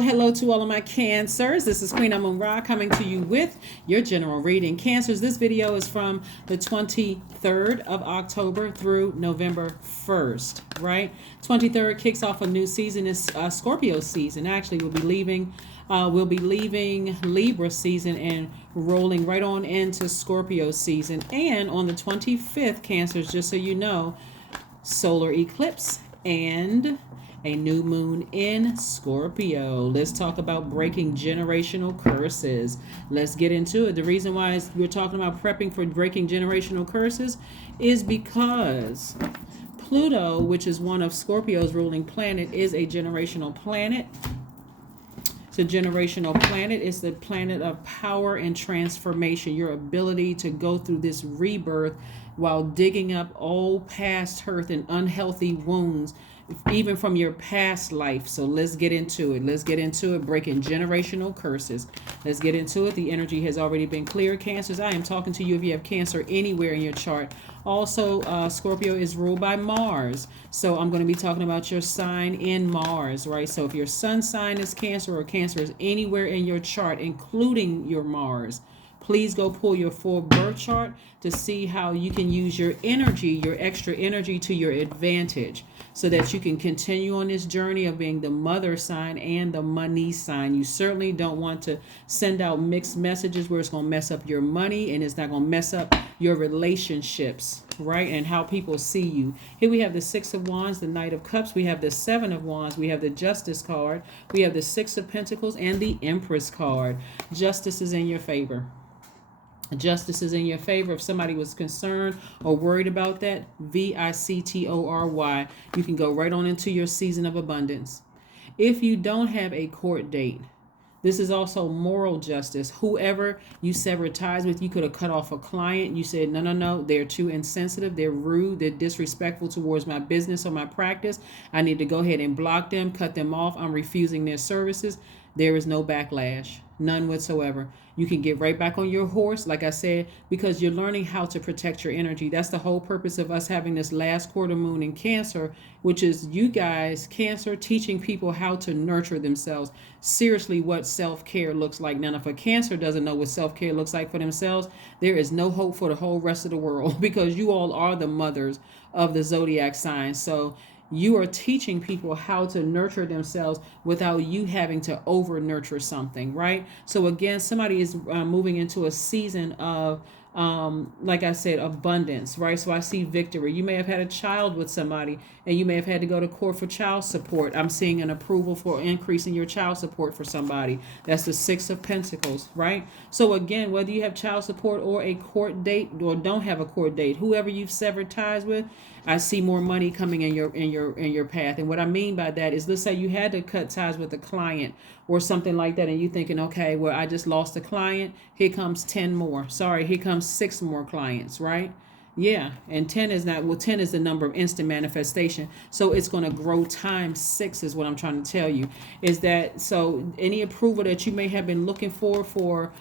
Hello to all of my Cancers. This is Queen Amun Ra coming to you with your general reading. Cancers, this video is from the 23rd of October through November 1st, right? 23rd kicks off a new season. It's Scorpio season. Actually, we'll be leaving Libra season and rolling right on into Scorpio season. And on the 25th, Cancers, just so you know, solar eclipse and a new moon in Scorpio. Let's talk about breaking generational curses. Let's get into it. The reason why we're talking about prepping for breaking generational curses is because Pluto, which is one of Scorpio's ruling planet, is a generational planet. It's a generational planet. It's the planet of power and transformation. Your ability to go through this rebirth while digging up old past hurt and unhealthy wounds, even from your past life. So let's get into it. Breaking generational curses. Let's get into it. The energy has already been cleared. Cancers, I am talking to you if you have Cancer anywhere in your chart. Also, Scorpio is ruled by Mars. So I'm going to be talking about your sign in Mars, right? So if your sun sign is Cancer or Cancer is anywhere in your chart, including your Mars, please go pull your full birth chart to see how you can use your energy, your extra energy, to your advantage so that you can continue on this journey of being the mother sign and the money sign. You certainly don't want to send out mixed messages where it's going to mess up your money and it's not going to mess up your relationships, right? And how people see you. Here we have the Six of Wands, the Knight of Cups. We have the Seven of Wands. We have the Justice card. We have the Six of Pentacles and the Empress card. Justice is in your favor. Justice is in your favor. If somebody was concerned or worried about that, VICTORY, you can go right on into your season of abundance. If you don't have a court date, this is also moral justice. Whoever you severed ties with, you could have cut off a client. You said, no, they're too insensitive. They're rude. They're disrespectful towards my business or my practice. I need to go ahead and block them, cut them off. I'm refusing their services. There is no backlash, none whatsoever. You can get right back on your horse, like I said, because you're learning how to protect your energy. That's the whole purpose of us having this last quarter moon in Cancer, which is you guys, Cancer, teaching people how to nurture themselves. Seriously, what self-care looks like. Now, if a Cancer doesn't know what self-care looks like for themselves, there is no hope for the whole rest of the world because you all are the mothers of the Zodiac signs. So you are teaching people how to nurture themselves without you having to over nurture something, right? So again, somebody is moving into a season of, like I said, abundance, right? So I see victory. You may have had a child with somebody and you may have had to go to court for child support. I'm seeing an approval for increasing your child support for somebody. That's the Six of Pentacles, right? So again, whether you have child support or a court date or don't have a court date, whoever you've severed ties with, I see more money coming in your path. And what I mean by that is, let's say you had to cut ties with a client or something like that, and you thinking, okay, well, I just lost a client. Here comes 10 more. Sorry, here comes 6 more clients, right? Yeah, and 10 is not, well, 10 is the number of instant manifestation. So it's going to grow times 6 is what I'm trying to tell you. Is that, so any approval that you may have been looking for from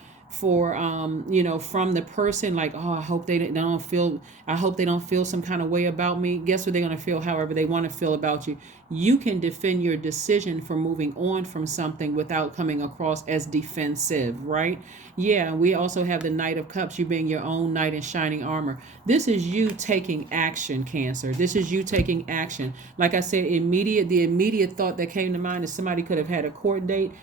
the person, like, oh, I hope they don't feel some kind of way about me. Guess what? They're going to feel however they want to feel about you. You can defend your decision for moving on from something without coming across as defensive, right? Yeah, we also have the Knight of Cups, you being your own knight in shining armor. This is you taking action, Cancer. This is you taking action. Like I said, the immediate thought that came to mind is somebody could have had a court date.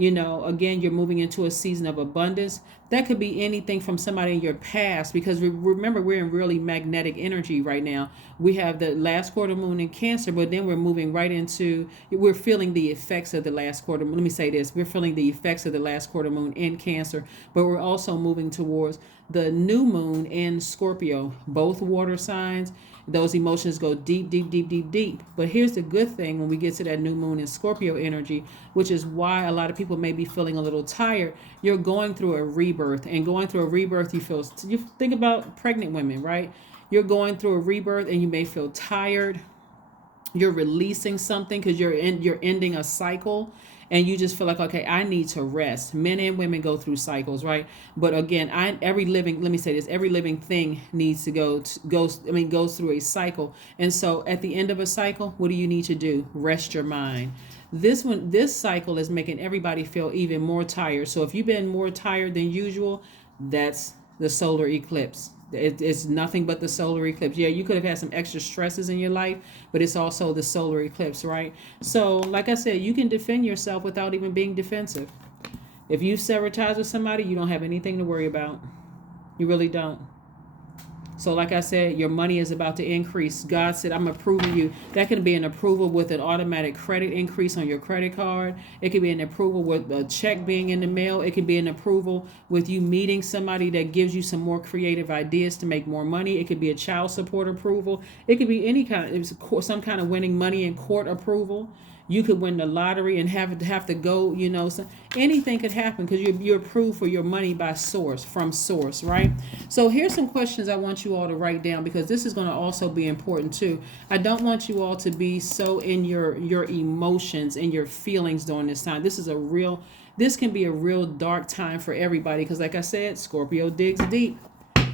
Again, you're moving into a season of abundance. That could be anything from somebody in your past, because remember, we're in really magnetic energy right now. We have the last quarter moon in Cancer, but then we're moving right into, we're feeling the effects of the last quarter. Let me say this. We're feeling the effects of the last quarter moon in Cancer, but we're also moving towards the new moon in Scorpio, both water signs. Those emotions go deep, deep, deep, deep, deep. But here's the good thing when we get to that new moon in Scorpio energy, which is why a lot of people may be feeling a little tired. You're going through a rebirth, and going through a rebirth, you think about pregnant women, right? You're going through a rebirth and you may feel tired. You're releasing something because you're ending a cycle. And you just feel like, okay, I need to rest. Men and women go through cycles, right? But again, every living thing needs to goes through a cycle. And so at the end of a cycle, what do you need to do? Rest your mind. This cycle is making everybody feel even more tired. So if you've been more tired than usual, that's the solar eclipse. It's nothing but the solar eclipse. Yeah, you could have had some extra stresses in your life, but it's also the solar eclipse, right? So, like I said, you can defend yourself without even being defensive. If you sever ties with somebody, you don't have anything to worry about. You really don't. So like I said, your money is about to increase. God said, I'm approving you. That can be an approval with an automatic credit increase on your credit card. It could be an approval with a check being in the mail. It could be an approval with you meeting somebody that gives you some more creative ideas to make more money. It could be a child support approval. It could be any kind of, some kind of winning money in court approval. You could win the lottery and have to go, anything could happen because you're approved for your money by source, from source, right? So here's some questions I want you all to write down because this is going to also be important too. I don't want you all to be so in your emotions and your feelings during this time. This can be a real dark time for everybody because like I said, Scorpio digs deep.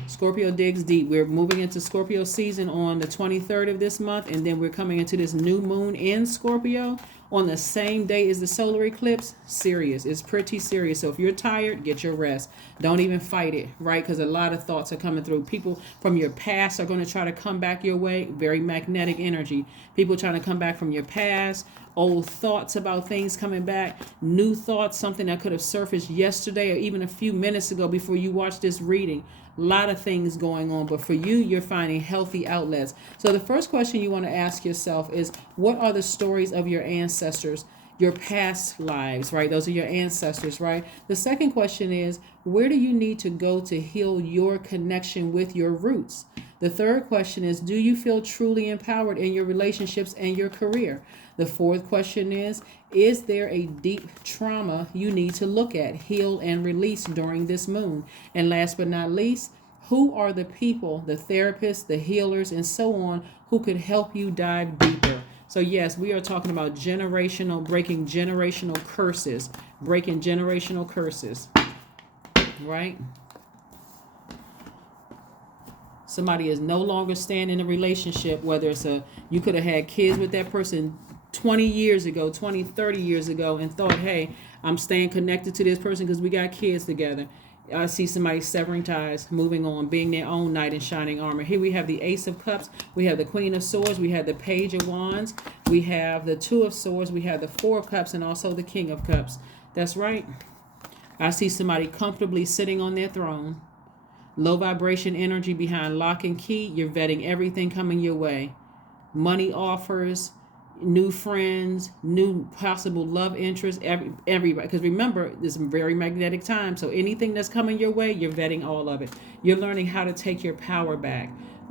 Scorpio digs deep. We're moving into Scorpio season on the 23rd of this month, and then we're coming into this new moon in Scorpio on the same day as the solar eclipse. Serious. It's pretty serious. So if you're tired, get your rest. Don't even fight it, right? Because a lot of thoughts are coming through. People from your past are going to try to come back your way. Very magnetic energy. People trying to come back from your past. Old thoughts about things coming back. New thoughts, something that could have surfaced yesterday or even a few minutes ago before you watched this reading. A lot of things going on, but for you, you're finding healthy outlets. So the first question you want to ask yourself is, what are the stories of your ancestors, your past lives, right? Those are your ancestors, right? The second question is, where do you need to go to heal your connection with your roots? The third question is, do you feel truly empowered in your relationships and your career? The fourth question is there a deep trauma you need to look at, heal, and release during this moon? And last but not least, who are the people, the therapists, the healers, and so on, who could help you dive deeper? So yes, we are talking about breaking generational curses, right? Somebody is no longer staying in a relationship, whether you could have had kids with that person 20 years ago, 20, 30 years ago, and thought, hey, I'm staying connected to this person because we got kids together. I see somebody severing ties, moving on, being their own knight in shining armor. Here we have the Ace of Cups, we have the Queen of Swords, we have the Page of Wands, we have the Two of Swords, we have the Four of Cups, and also the King of Cups. That's right. I see somebody comfortably sitting on their throne. Low vibration energy behind lock and key. You're vetting everything coming your way. Money offers, new friends, new possible love interests, everybody. Because remember, this is a very magnetic time. So anything that's coming your way, you're vetting all of it. You're learning how to take your power back. As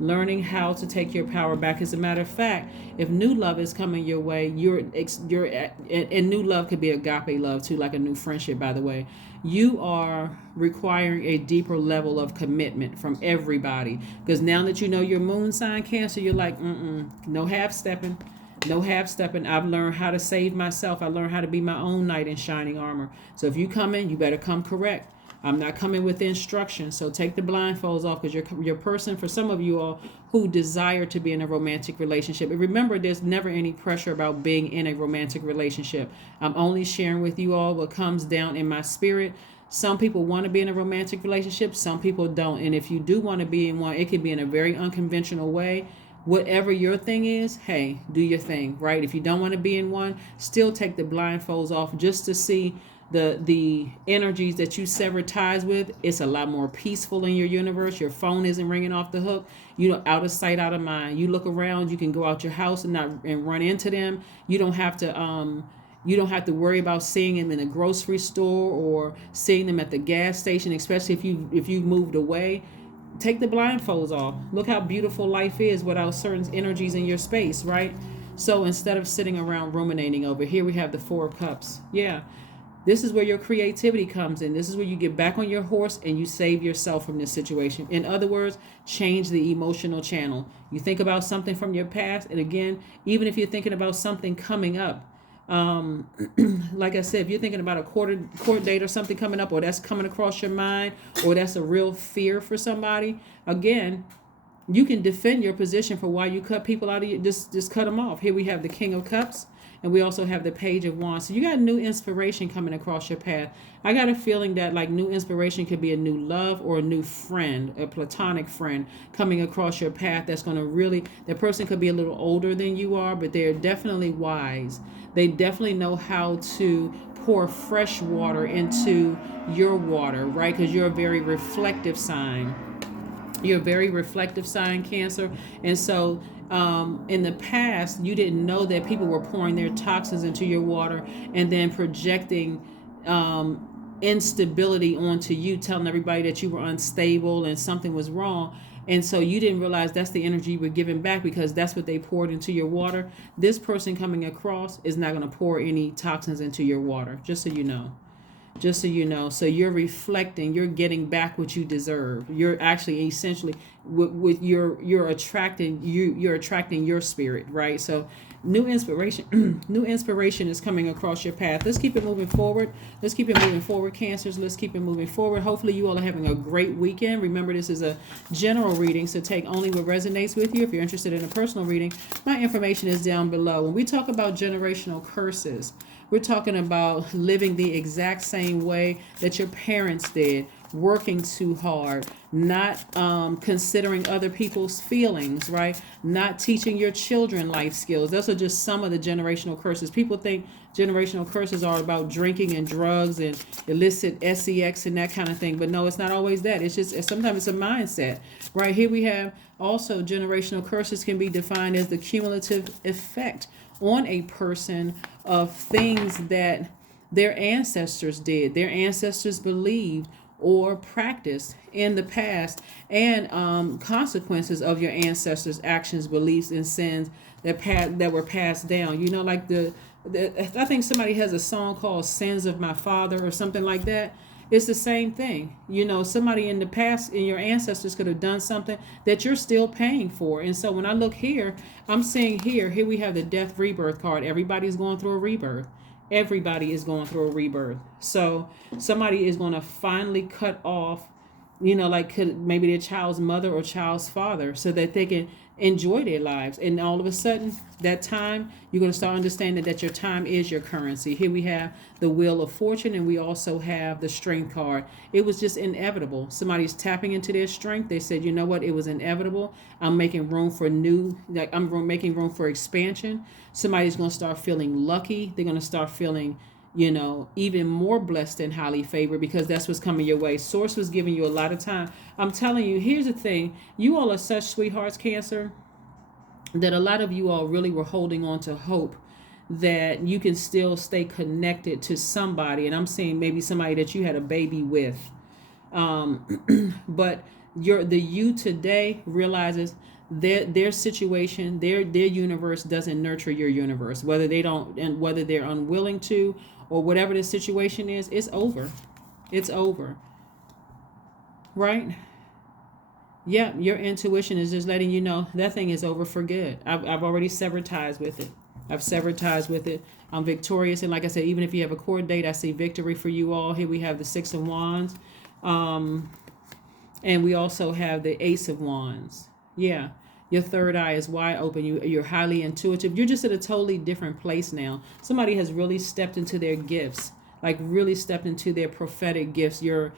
a matter of fact, if new love is coming your way, and new love could be agape love too, like a new friendship, by the way. You are requiring a deeper level of commitment from everybody. Because now that you know your moon sign Cancer, you're like, no half-stepping. I've learned how to save myself. I learned how to be my own knight in shining armor. So if you come in, you better come correct. I'm not coming with instructions. So take the blindfolds off, because your person, for some of you all who desire to be in a romantic relationship. And remember, there's never any pressure about being in a romantic relationship. I'm only sharing with you all what comes down in my spirit. Some people want to be in a romantic relationship. Some people don't. And if you do want to be in one, it can be in a very unconventional way. Whatever your thing is, hey, do your thing, right? If you don't want to be in one, still take the blindfolds off just to see the energies that you sever ties with. It's a lot more peaceful in your universe. Your phone isn't ringing off the hook. Out of sight, out of mind. You look around, you can go out your house and run into them. You don't have to worry about seeing them in a grocery store or seeing them at the gas station, especially if you moved away. Take the blindfolds off. Look how beautiful life is without certain energies in your space, right? So instead of sitting around ruminating over, here we have the Four of Cups. Yeah. This is where your creativity comes in. This is where you get back on your horse and you save yourself from this situation. In other words, change the emotional channel. You think about something from your past, and again, even if you're thinking about something coming up, like I said, if you're thinking about a court date or something coming up, or that's coming across your mind, or that's a real fear for somebody, again, you can defend your position for why you cut people out of just cut them off. Here we have the King of Cups, And we also have the Page of Wands. So you got new inspiration coming across your path. I got a feeling that like new inspiration could be a new love or a new friend, a platonic friend coming across your path that's going to really, that person could be a little older than you are, but they're definitely wise. They definitely know how to pour fresh water into your water, right? Because you're a very reflective sign. You're a very reflective sign, Cancer. And so in the past, you didn't know that people were pouring their toxins into your water and then projecting instability onto you, telling everybody that you were unstable and something was wrong. And so you didn't realize that's the energy you were giving back because that's what they poured into your water. This person coming across is not going to pour any toxins into your water, just so you know. Just so you know. So you're reflecting, you're getting back what you deserve. You're actually essentially with you're attracting you're attracting your spirit, right? So new inspiration new inspiration is coming across your path. Let's keep it moving forward. Let's keep it moving forward, Cancers. Let's keep it moving forward. Hopefully you all are having a great weekend. Remember, this is a general reading, so take only what resonates with you. If you're interested in a personal reading, my information is down below. When we talk about generational curses, we're talking about living the exact same way that your parents did, working too hard, not considering other people's feelings, right? Not teaching your children life skills. Those are just some of the generational curses. People think generational curses are about drinking and drugs and illicit sex and that kind of thing. But no, it's not always that. It's just sometimes it's a mindset, right? Here we have also generational curses can be defined as the cumulative effect on a person of things that their ancestors did, their ancestors believed or practiced in the past, and consequences of your ancestors' actions, beliefs, and sins that were passed down. You know, like I think somebody has a song called "Sins of My Father" or something like that. It's the same thing. You know, somebody in the past and your ancestors could have done something that you're still paying for. And so when I look here, I'm seeing here we have the Death Rebirth card. Everybody's going through a rebirth. Everybody is going through a rebirth. So somebody is going to finally cut off, you know, like maybe their child's mother or child's father so that they can enjoy their lives. And all of a sudden, that time, you're going to start understanding that your time is your currency. Here we have the Wheel of Fortune, and we also have the Strength card. It was just inevitable. Somebody's tapping into their strength. They said, you know what, it was inevitable. I'm making room for making room for expansion. Somebody's going to start feeling lucky. They're going to start feeling, you know, even more blessed and highly favored because that's what's coming your way. Source was giving you a lot of time. I'm telling you, here's the thing. You all are such sweethearts, Cancer, that a lot of you all really were holding on to hope that you can still stay connected to somebody. And I'm saying maybe somebody that you had a baby with. But the you today realizes their situation, their universe doesn't nurture your universe, whether they don't, and whether they're unwilling to, or whatever the situation is. It's over. It's over. Right? Yeah, your intuition is just letting you know that thing is over for good. I've already severed ties with it. I've severed ties with it. I'm victorious. And like I said, even if you have a court date, I see victory for you all. Here we have the Six of Wands. And we also have the Ace of Wands. Yeah. Your third eye is wide open. You're highly intuitive. You're just at a totally different place now. Somebody has really stepped into their gifts, like really stepped into their prophetic gifts, your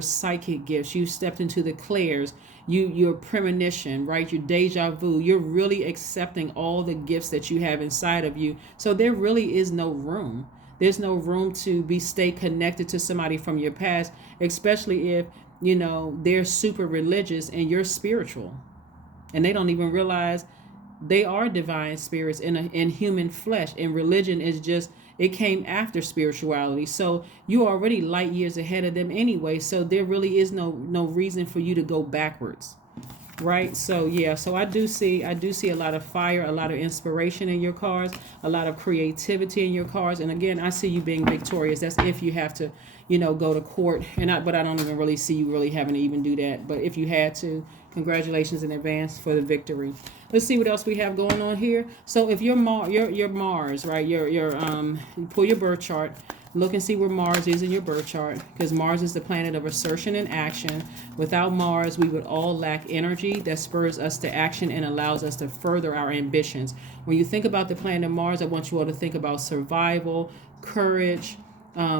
psychic gifts. You stepped into the clairs, your premonition, right? Your deja vu. You're really accepting all the gifts that you have inside of you. So there really is no room. There's no room to stay connected to somebody from your past, especially if, you know, they're super religious and you're spiritual. And they don't even realize they are divine spirits in human flesh. And religion is just, it came after spirituality. So you're already light years ahead of them anyway. So there really is no reason for you to go backwards. Right? So yeah, so I do see a lot of fire, a lot of inspiration in your cards, a lot of creativity in your cards. And again, I see you being victorious. That's if you have to, you know, go to court. But I don't even really see you really having to even do that. But if you had to, congratulations in advance for the victory. Let's see what else we have going on here. So if your Mars, right? You pull your birth chart. look and see where Mars is in your birth chart, because Mars is the planet of assertion and action. Without Mars, we would all lack energy that spurs us to action and allows us to further our ambitions. When you think about the planet Mars, I want you all to think about survival, courage,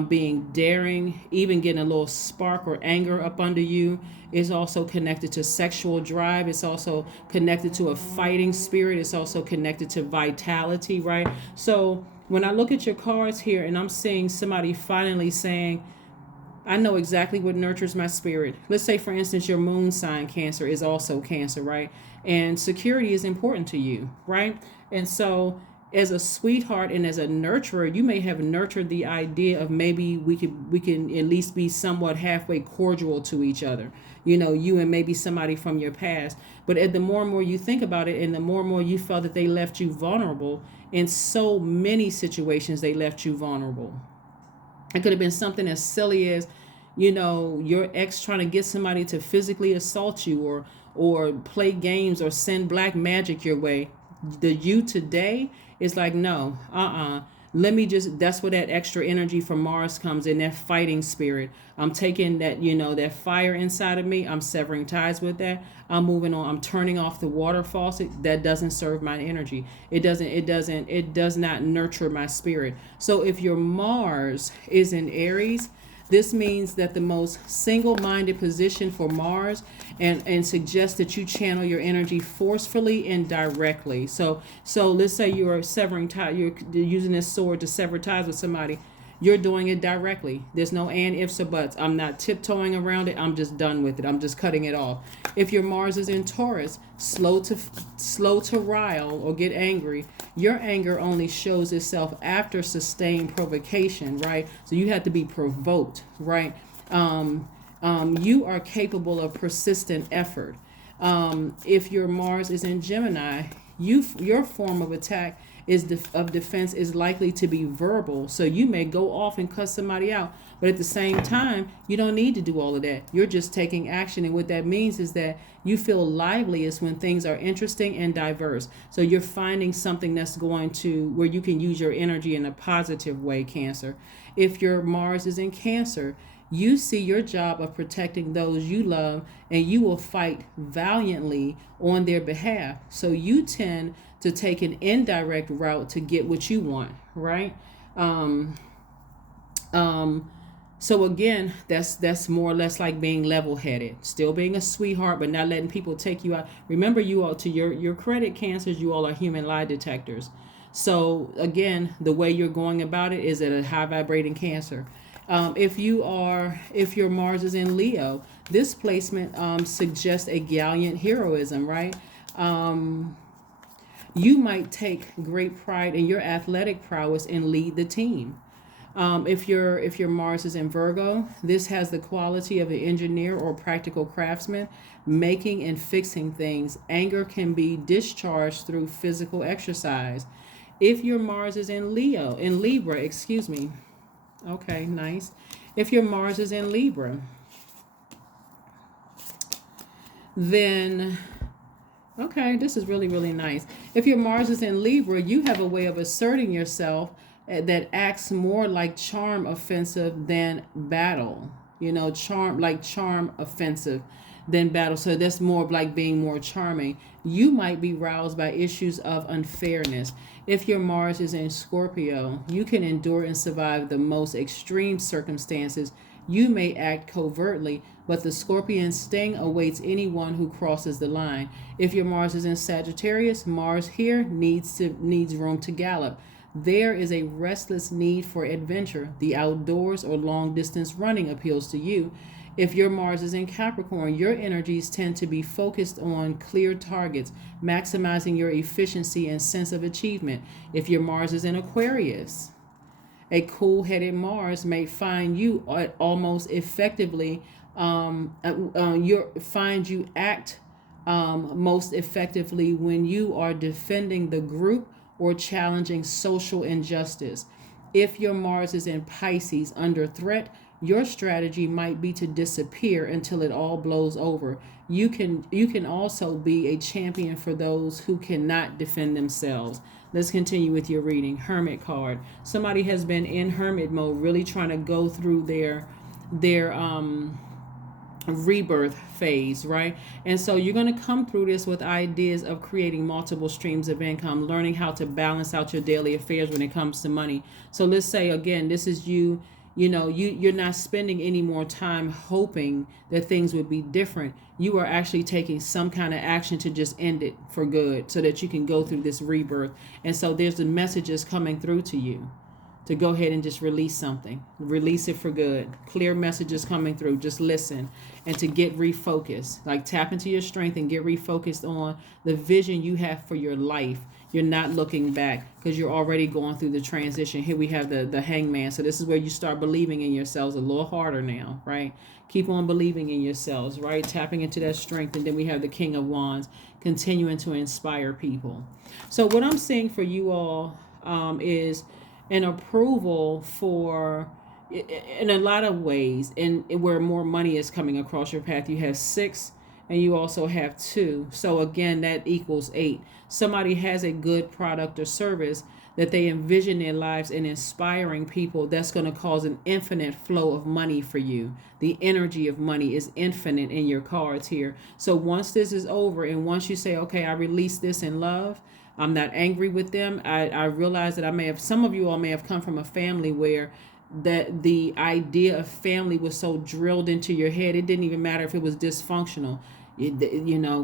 being daring, even getting a little spark or anger up under you. Is also connected to sexual drive. It's also connected to a fighting spirit. It's also connected to vitality, right? So when I look at your cards here and I'm seeing somebody finally saying, I know exactly what nurtures my spirit. Let's say, for instance, your moon sign Cancer is also Cancer, right? And security is important to you, right? And so as a sweetheart and as a nurturer, you may have nurtured the idea of maybe we can at least be somewhat halfway cordial to each other. You and maybe somebody from your past. But the more and more you think about it, and the more and more you felt that they left you vulnerable, in so many situations they left you vulnerable. It could have been something as silly as, your ex trying to get somebody to physically assault you or play games or send black magic your way. The you today is like, no, that's where that extra energy from Mars comes in, that fighting spirit. I'm taking that, that fire inside of me. I'm severing ties with that. I'm moving on. I'm turning off the water faucet that doesn't serve my energy. It does not nurture my spirit. So if your Mars is in Aries, this means that the most single-minded position for Mars and suggests that you channel your energy forcefully and directly. So let's say you're severing ties, you're using this sword to sever ties with somebody. You're doing it directly. There's no and, ifs, or buts. I'm not tiptoeing around it. I'm just done with it. I'm just cutting it off. If your Mars is in Taurus, slow to rile or get angry. Your anger only shows itself after sustained provocation, right? So you have to be provoked, right? You are capable of persistent effort. If your Mars is in Gemini, your form of attack of defense is likely to be verbal. So you may go off and cuss somebody out, but at the same time, you don't need to do all of that. You're just taking action. And what that means is that you feel liveliest when things are interesting and diverse. So you're finding something that's going to, where you can use your energy in a positive way, Cancer. If your Mars is in Cancer, you see your job of protecting those you love, and you will fight valiantly on their behalf. So you tend to take an indirect route to get what you want, right? So again, that's more or less like being level-headed, still being a sweetheart, but not letting people take you out. Remember, you all, to your credit, Cancers, you all are human lie detectors. So again, the way you're going about it is at a high vibrating Cancer. If your Mars is in Leo, this placement suggests a gallant heroism, right? You might take great pride in your athletic prowess and lead the team. If your Mars is in Virgo, this has the quality of an engineer or practical craftsman, making and fixing things. Anger can be discharged through physical exercise. If your Mars is in Libra, excuse me. Okay, nice. If your Mars is in Libra, then, okay, this is really, really nice. If your Mars is in Libra, you have a way of asserting yourself that acts more like charm offensive than battle. Charm offensive than battle. So that's more of like being more charming. You might be roused by issues of unfairness. If your Mars is in Scorpio, you can endure and survive the most extreme circumstances. You may act covertly, but the scorpion sting awaits anyone who crosses the line. If your Mars is in Sagittarius, Mars here needs room to gallop. There is a restless need for adventure. The outdoors or long distance running appeals to you. If your Mars is in Capricorn, your energies tend to be focused on clear targets, maximizing your efficiency and sense of achievement. If your Mars is in Aquarius, a cool-headed Mars may find you almost effectively, find you act most effectively when you are defending the group or challenging social injustice. If your Mars is in Pisces, under threat, your strategy might be to disappear until it all blows over. You can also be a champion for those who cannot defend themselves. Let's continue with your reading. Hermit card. Somebody has been in hermit mode, really trying to go through their rebirth phase, right? And so you're going to come through this with ideas of creating multiple streams of income, learning how to balance out your daily affairs when it comes to money. So let's say again, this is you, you're not spending any more time hoping that things would be different. You are actually taking some kind of action to just end it for good so that you can go through this rebirth. And so there's the messages coming through to you to go ahead and just release something. Release it for good. Clear messages coming through. Just listen and to get refocused. Like tap into your strength and get refocused on the vision you have for your life. You're not looking back because you're already going through the transition. Here we have the hangman. So this is where you start believing in yourselves a little harder now, right? Keep on believing in yourselves, right? Tapping into that strength. And then we have the King of Wands, continuing to inspire people. So what I'm saying for you all is an approval for, in a lot of ways, and where more money is coming across your path. You have 6 and you also have 2. So again, that equals 8. Somebody has a good product or service that they envision their lives in inspiring people. That's going to cause an infinite flow of money for you. The energy of money is infinite in your cards here. So once this is over and once you say, okay, I release this in love, I'm not angry with them. I realize that some of you all may have come from a family where that the idea of family was so drilled into your head, it didn't even matter if it was dysfunctional.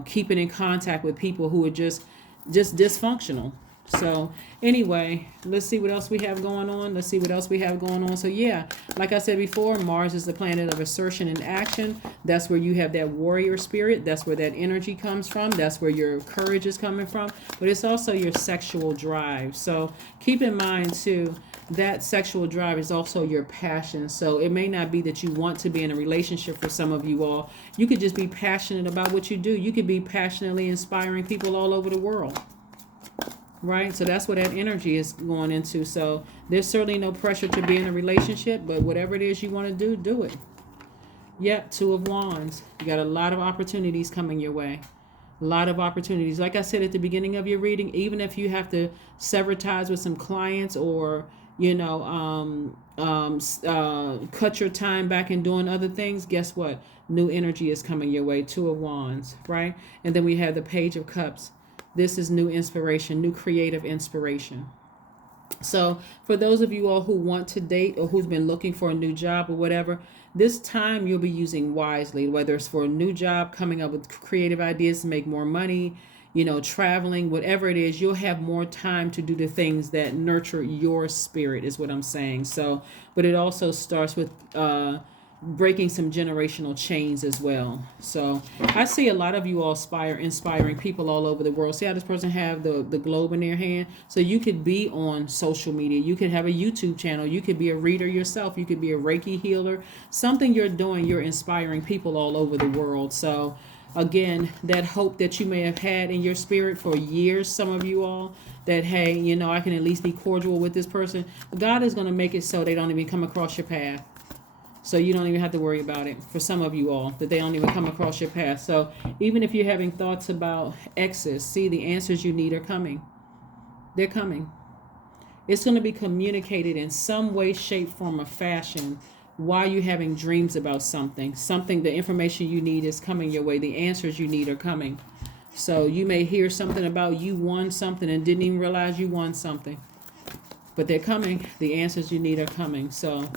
Keeping in contact with people who are just dysfunctional. So anyway, let's see what else we have going on. So yeah, like I said before, Mars is the planet of assertion and action. That's where you have that warrior spirit. That's where that energy comes from. That's where your courage is coming from. But it's also your sexual drive. So keep in mind too, that sexual drive is also your passion. So it may not be that you want to be in a relationship for some of you all. You could just be passionate about what you do. You could be passionately inspiring people all over the world. Right? So that's what that energy is going into. So there's certainly no pressure to be in a relationship, but whatever it is you want to do, do it. Yep, 2 of Wands. You got a lot of opportunities coming your way. A lot of opportunities. Like I said at the beginning of your reading, even if you have to sever ties with some clients or, cut your time back in doing other things, guess what? New energy is coming your way. 2 of Wands, right? And then we have the Page of Cups. This is new inspiration, new creative inspiration. So for those of you all who want to date or who's been looking for a new job or whatever, this time you'll be using wisely, whether it's for a new job, coming up with creative ideas to make more money, traveling, whatever it is, you'll have more time to do the things that nurture your spirit is what I'm saying. So, but it also starts with breaking some generational chains as well. So I see a lot of you all inspiring people all over the world. See how this person have the globe in their hand? So you could be on social media. You could have a YouTube channel. You could be a reader yourself. You could be a Reiki healer. Something you're doing, you're inspiring people all over the world. So again, that hope that you may have had in your spirit for years, some of you all, that, hey, I can at least be cordial with this person. God is going to make it so they don't even come across your path. So you don't even have to worry about it for some of you all, that they don't even come across your path. So even if you're having thoughts about exes, see, the answers you need are coming. They're coming. It's going to be communicated in some way, shape, form, or fashion while you're having dreams about something. The information you need is coming your way. The answers you need are coming. So you may hear something about you won something and didn't even realize you won something. But they're coming. The answers you need are coming. So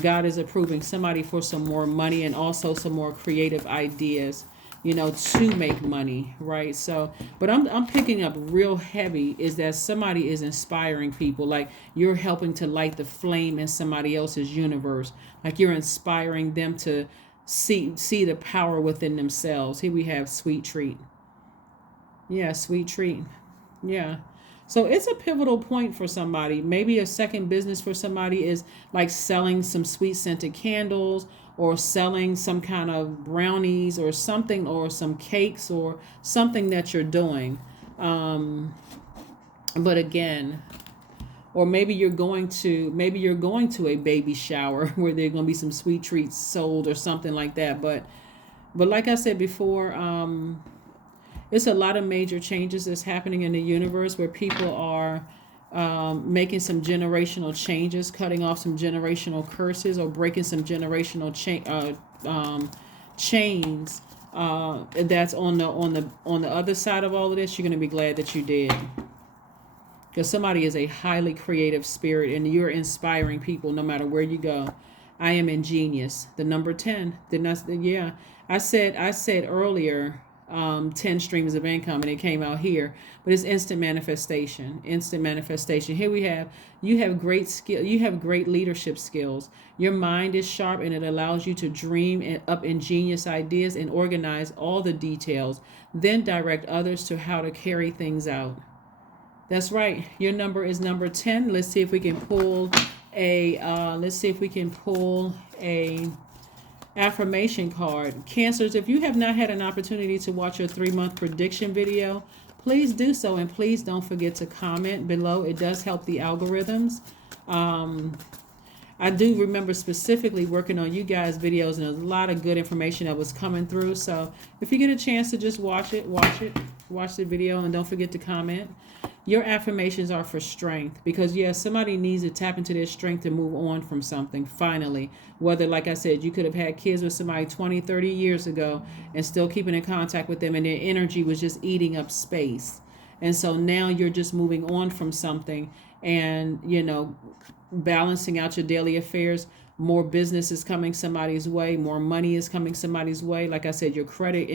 God is approving somebody for some more money and also some more creative ideas, to make money, right? So, but I'm picking up real heavy is that somebody is inspiring people, like you're helping to light the flame in somebody else's universe, like you're inspiring them to see the power within themselves. Here we have Sweet Treat. Yeah, Sweet Treat. Yeah. So it's a pivotal point for somebody. Maybe a second business for somebody is like selling some sweet scented candles or selling some kind of brownies or something, or some cakes or something that you're doing. But again, or maybe you're going to a baby shower where there's going to be some sweet treats sold or something like that. But like I said before, It's a lot of major changes that's happening in the universe where people are making some generational changes, cutting off some generational curses, or breaking some generational chains. That's on the other side of all of this. You're going to be glad that you did, because somebody is a highly creative spirit, and you're inspiring people no matter where you go. I am ingenious. The number 10. Yeah. I said earlier 10 streams of income, and it came out here, but it's instant manifestation. Instant manifestation. Here you have great skill, you have great leadership skills. Your mind is sharp, and it allows you to dream up ingenious ideas and organize all the details, then direct others to how to carry things out. That's right. Your number is number 10. Let's see if we can pull a affirmation card. Cancers, if you have not had an opportunity to watch your 3-month prediction video, please do so, and please don't forget to comment below. It does help the algorithms. I do remember specifically working on you guys' videos, and there's a lot of good information that was coming through. So if you get a chance to just watch the video, and don't forget to comment. Your affirmations are for strength, because yes, somebody needs to tap into their strength to move on from something finally. Whether, like I said, you could have had kids with somebody 20, 30 years ago and still keeping in contact with them, and their energy was just eating up space. And so now you're just moving on from something, and balancing out your daily affairs. More business is coming somebody's way, more money is coming somebody's way. Like I said, your credit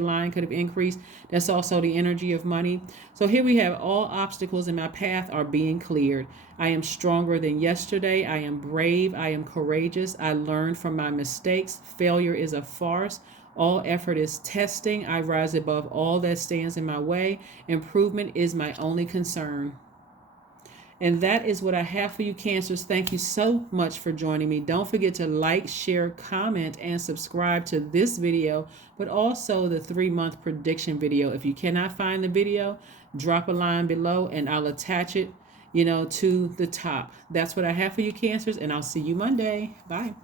line could have increased. That's also the energy of money. So here we have, all obstacles in my path are being cleared. I am stronger than yesterday. I am brave. I am courageous. I learned from my mistakes. Failure is a farce. All effort is testing. I rise above all that stands in my way. Improvement is my only concern. And that is what I have for you, Cancers. Thank you so much for joining me. Don't forget to like, share, comment, and subscribe to this video, but also the 3-month prediction video. If you cannot find the video, drop a line below and I'll attach it, to the top. That's what I have for you, Cancers, and I'll see you Monday. Bye.